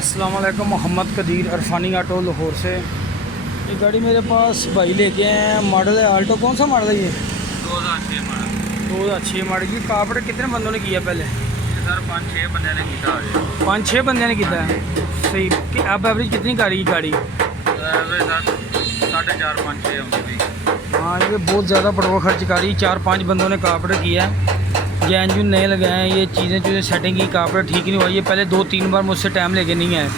अस्सलाम वालेकुम। मोहम्मद कदीर अरफानी ऑटो लाहौर से। ये गाड़ी मेरे पास भाई लेके आए हैं। मॉडल है आल्टो। कौन सा मॉडल है ये? 2006 मॉडल। 2006 मॉडल। ये कार्पोरेट कितने बंदों ने किया पहले? सर 5-6 बंदे ने किया है। 5-6 बंदे ने किया है। सही कि अब एवरेज कितनी कर रही गाड़ी? एवरेज सर 4.5-5-6 होंगे भी। हाँ, ये बहुत ज़्यादा पेट्रोल खर्च कर रही। 4-5 बंदों ने कार्पोरेट किया है। ये इंजन नए लगाए हैं। ये चीज़ें सेटिंग की कार्पोरेट ठीक नहीं हुआ। ये पहले 2-3 बार मुझसे टाइम लेके नहीं आए।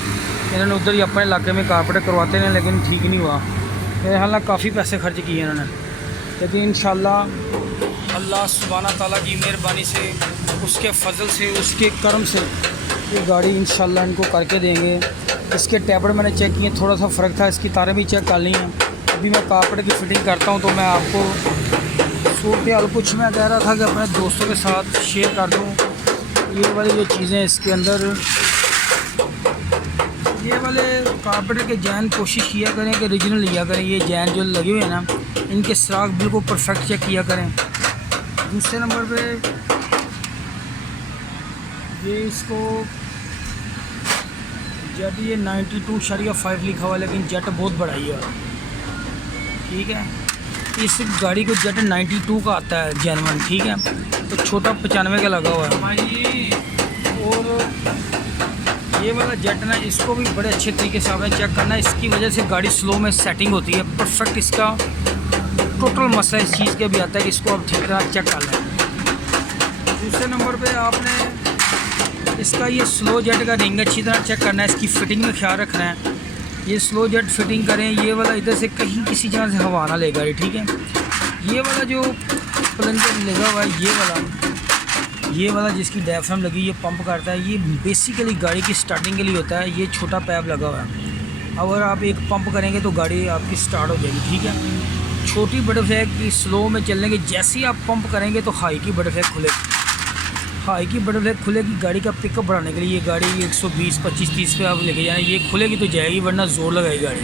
इन्होंने उधर ही अपने इलाके में कार्पोरेट करवाते हैं, लेकिन ठीक नहीं हुआ। मेरे ख्याल काफ़ी पैसे खर्च किए इन्होंने, लेकिन इंशाल्लाह अल्लाह सुब्हाना ताला की मेहरबानी से, उसके फजल से, उसके करम से ये गाड़ी इंशाल्लाह इनको करके देंगे। इसके टैबलेट मैंने चेक किए, थोड़ा सा फ़र्क था। इसकी तारें भी चेक कर ली हैं। अभी मैं कार्पोरेट की फ़िटिंग करता हूँ तो मैं आपको सूरत हाल कुछ मैं कह रहा था कि अपने दोस्तों के साथ शेयर कर दूँ। ये वाली जो चीज़ें इसके अंदर, ये वाले कार्पोरेटर के जैन कोशिश किया करें कि ओरिजिनल लिया करें। ये जैन जो लगे हुए हैं ना, इनके सुराख बिल्कुल परफेक्ट चेक किया करें। दूसरे नंबर पे ये इसको जेट, ये 92.5 लिखा हुआ है, लेकिन जेट बहुत बड़ा ही है। ठीक है, इस गाड़ी को जेट 92 का आता है जेनवन। ठीक है, तो छोटा 95 का लगा हुआ है। और ये वाला जेट ना, इसको भी बड़े अच्छे तरीके से आपने चेक करना है। इसकी वजह से गाड़ी स्लो में सेटिंग होती है परफेक्ट। इसका टोटल मसला इस चीज़ के भी आता है कि इसको आप ठीक तरह चेक कर लें। दूसरे नंबर पे आपने इसका ये स्लो जेट का रिंग अच्छी तरह चेक करना है। इसकी फ़िटिंग में ख्याल रखना है। ये स्लो जेट फिटिंग करें। ये वाला इधर से कहीं किसी जगह से हवा ना ले गाड़ी। ठीक है, ये वाला जो प्लंजर लगा हुआ है, ये वाला जिसकी डायफ्राम लगी, ये पंप करता है। ये बेसिकली गाड़ी की स्टार्टिंग के लिए होता है। ये छोटा पैप लगा हुआ है। अगर आप एक पंप करेंगे तो गाड़ी आपकी स्टार्ट हो जाएगी। ठीक है, छोटी बटरफ्लाई की स्लो में चलने के जैसे ही आप पंप करेंगे तो हाई की बटरफ्लाई खुलेगी। हाई की बटरफ्लाई खुलेगी गाड़ी का पिकअप बढ़ाने के लिए। ये गाड़ी 120, 25, 30 पे आप लेके जाना, ये खुलेगी तो जाएगी, वरना ज़ोर लगाएगी गाड़ी।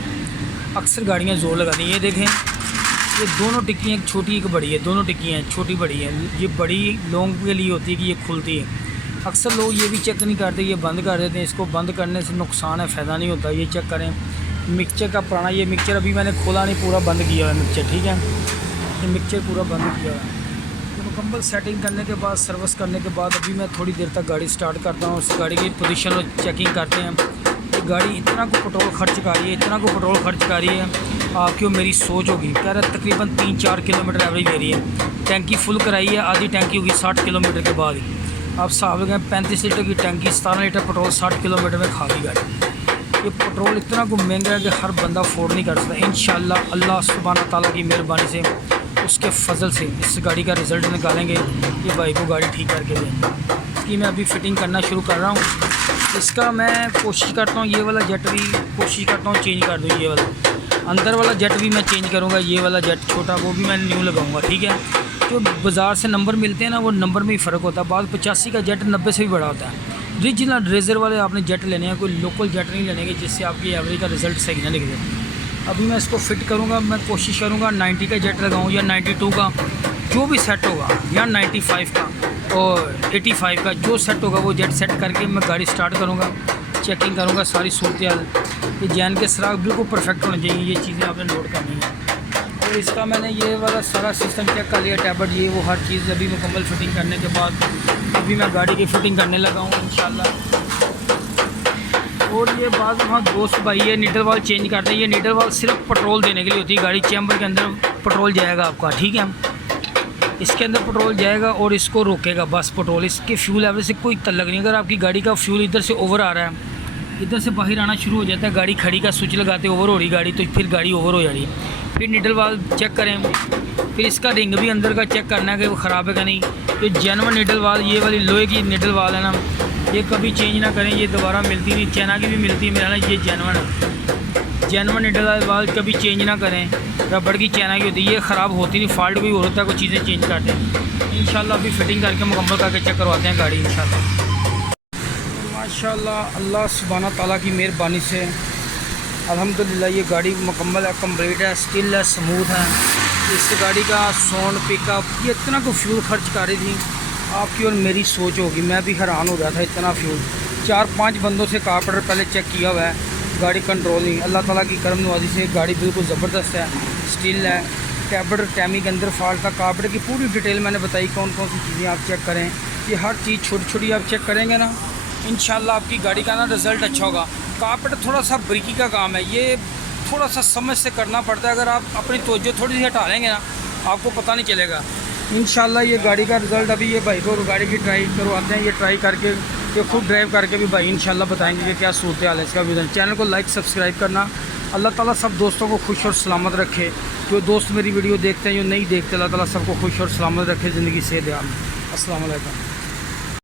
अक्सर गाड़ियाँ ज़ोर लगाती हैं। ये देखें, ये दोनों टिक्की, एक छोटी एक बड़ी है। दोनों टिक्कियाँ हैं, छोटी बड़ी है। ये बड़ी लॉन्ग के लिए होती है कि ये खुलती है। अक्सर लोग ये भी चेक नहीं करते, ये बंद कर देते हैं। इसको बंद करने से नुकसान है, फ़ायदा नहीं होता। ये चेक करें। मिक्सचर का पुराना, ये मिक्सचर अभी मैंने खोला नहीं, पूरा बंद किया हुआ है मिक्सचर। ठीक है, ये मिक्सचर पूरा बंद किया हुआ है। तो मुकम्मल सेटिंग करने के बाद, सर्विस करने के बाद, अभी मैं थोड़ी देर तक गाड़ी स्टार्ट करता हूँ। उस गाड़ी की पोजीशन और चेकिंग करते हैं। ये गाड़ी इतना को पेट्रोल खर्च कर रही है, इतना को पेट्रोल खर्च कर रही है। आपकी और मेरी सोच होगी, कह रहा है तकरीबन 3-4 किलोमीटर एवरेज दे रही है। टैंकी फुल कराई है, आधी टैंकी होगी 60 किलोमीटर के बाद ही। आप हिसाब लगाएं, 35 लीटर की टैंकी 17 लीटर पेट्रोल 60 किलोमीटर में खा गई गाड़ी। ये पेट्रोल इतना को महंगा है कि हर बंदा अफोर्ड नहीं कर सकता। इंशाल्लाह अल्लाह सुब्हाना ताला की मेहरबानी से, उसके फजल से इस गाड़ी का रिज़ल्ट निकालेंगे। ये भाई को गाड़ी ठीक करके दें। इसकी मैं अभी फ़िटिंग करना शुरू कर रहा हूँ। इसका मैं कोशिश करता हूँ, ये वाला जेट भी कोशिश करता हूँ चेंज कर दूँ। ये वाला अंदर वाला जेट भी मैं चेंज करूँगा। ये वाला जेट छोटा, वो भी मैं न्यू लगाऊँगा। ठीक है, जो बाज़ार से नंबर मिलते हैं ना, वो नंबर में ही फ़र्क होता है। बाद 85 का जेट 90 से भी बड़ा होता है। ओरिजिनल रेजर वाले आपने जेट लेने हैं, कोई लोकल जेट नहीं लेने के जिससे आपकी एवरेज का रिज़ल्ट सही ना निकले। अभी मैं इसको फ़िट करूँगा। मैं कोशिश करूँगा 90 का जेट लगाऊँ या 92 का, जो भी सेट होगा, या 95 का और 85 का, जो सेट होगा वो जेट सेट करके मैं गाड़ी स्टार्ट करूँगा। चेकिंग करूँगा सारी सूरत हाल। ये जैन के सुराख बिल्कुल परफेक्ट होने चाहिए। ये चीज़ें आपने नोट करनी है। और इसका मैंने ये वाला सारा सिस्टम चेक कर लिया, टैबलेट, ये वो हर चीज़। अभी मुकम्मल फ़िटिंग करने के बाद अभी मैं गाड़ी की फ़िटिंग करने लगा हूँ इंशाल्लाह। और ये बाद वहाँ दोस्त भाई ये नीडल वाल चेंज करते हैं। ये नीडल वाल सिर्फ पेट्रोल देने के लिए होती है। गाड़ी चैम्बर के अंदर पेट्रोल जाएगा आपका। ठीक है, इसके अंदर पेट्रोल जाएगा और इसको रोकेगा बस पेट्रोल। इसके फ्यूल एवरेज से कोई तल्लक नहीं। अगर आपकी गाड़ी का फ्यूल इधर से ओवर आ रहा है, इधर से बाहर आना शुरू हो जाता है, गाड़ी खड़ी का स्विच लगाते ओवर हो रही गाड़ी, तो फिर गाड़ी ओवर हो जा रही है। फिर नीडल वाल चेक करें। फिर इसका रिंग भी अंदर का चेक करना है कि वो ख़राब है कि नहीं। तो जेनवन नीडल वाल, ये वाली लोहे की नीडल वाल है ना, ये कभी चेंज ना करें। ये दोबारा मिलती नहीं, चाइना की भी मिलती है मेरा ना, ये जेनवन नीडल वाल कभी चेंज ना करें। रबड़ की चाइना की होती है, ये ख़राब होती नहीं, फॉल्ट भी होता है, कोई चीज़ें चेंज करते हैं। इंशाल्लाह अभी फ़िटिंग करके मुकम्मल करके चेक करवाते हैं गाड़ी इंशाल्लाह। माशाल्लाह अल्लाह सुब्हाना ताला की मेहरबानी से अल्हम्दुलिल्लाह ये गाड़ी मुकम्मल है, कम्प्लीट है, स्टिल है, स्मूथ है। इस गाड़ी का साउंड पिकअप, ये इतना को फ्यूल खर्च कर रही थी। आपकी और मेरी सोच होगी, मैं भी हैरान हो गया था इतना फ्यूल। 4-5 बंदों से कारपेंटर पहले चेक किया हुआ है, गाड़ी कंट्रोल नहीं। अल्लाह ताला की करम नवाजी से गाड़ी बिल्कुल ज़बरदस्त है, स्टील है। कैबड़ टैमी के अंदर फॉल्ट था, कारपेंटर की पूरी डिटेल मैंने बताई, कौन कौन सी चीज़ें आप चेक करें। ये हर चीज़ छोटी छोटी आप चेक करेंगे ना, इंशाल्लाह आपकी गाड़ी का ना रिज़ल्ट अच्छा होगा। कारपेंटर थोड़ा सा बरीकी का काम है, ये थोड़ा सा समझ से करना पड़ता है। अगर आप अपनी तवज्जो थोड़ी सी हटा लेंगे ना, आपको पता नहीं चलेगा। इंशाल्लाह ये गाड़ी का रिज़ल्ट अभी ये भाई को गाड़ी की ट्राई करवाते हैं, ये ट्राई करके ये खुद ड्राइव करके भी भाई इंशाल्लाह बताएंगे कि क्या सूरत हाल है इसका भी। चैनल को लाइक सब्सक्राइब करना। अल्लाह ताला सब दोस्तों को खुश और सलामत रखे। जो दोस्त मेरी वीडियो देखते हैं, जो नहीं देखते, अल्लाह ताला सबको खुश और सलामत रखे, ज़िंदगी से दयाल। अस्सलाम वालेकुम।